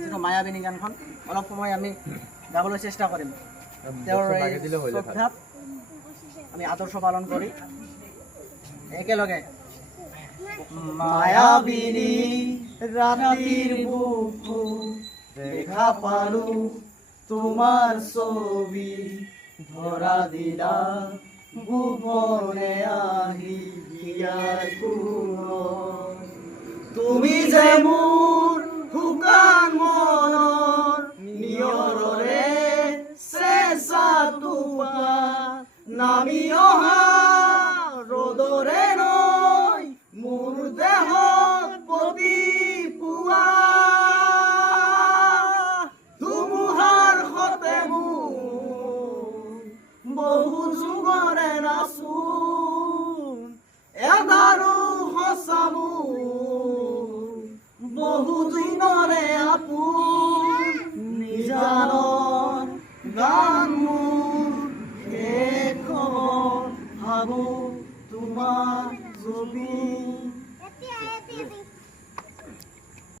যিটো মায়াবিনী গানখন অলপ সময় আমি গাবলৈ চেষ্টা কৰিম। তেওঁৰ শ্ৰদ্ধাত আমি আদৰ্শ পালন কৰি একেলগে মায়াবিনী ৰাতিৰ বুকু দেখা পালো তোমাৰ ছবি ধৰা দিলা গোপনে আহি হিয়াৰ কোণত তুমি যে মোৰ শুকান মনৰ নিয়ৰৰে চেঁচা টোপাল নামি অহা ৰ'দৰে নৈ মোৰ দেহত পতি পোৱা ধুমুহাৰ সতে মোৰ বহু যুগৰে নাচোন এবাৰো সঁচা মোৰ বহু দিনৰে আপোন নিজানৰ গান মোৰ শেষ খবৰ ভাবো তোমাৰ ছবি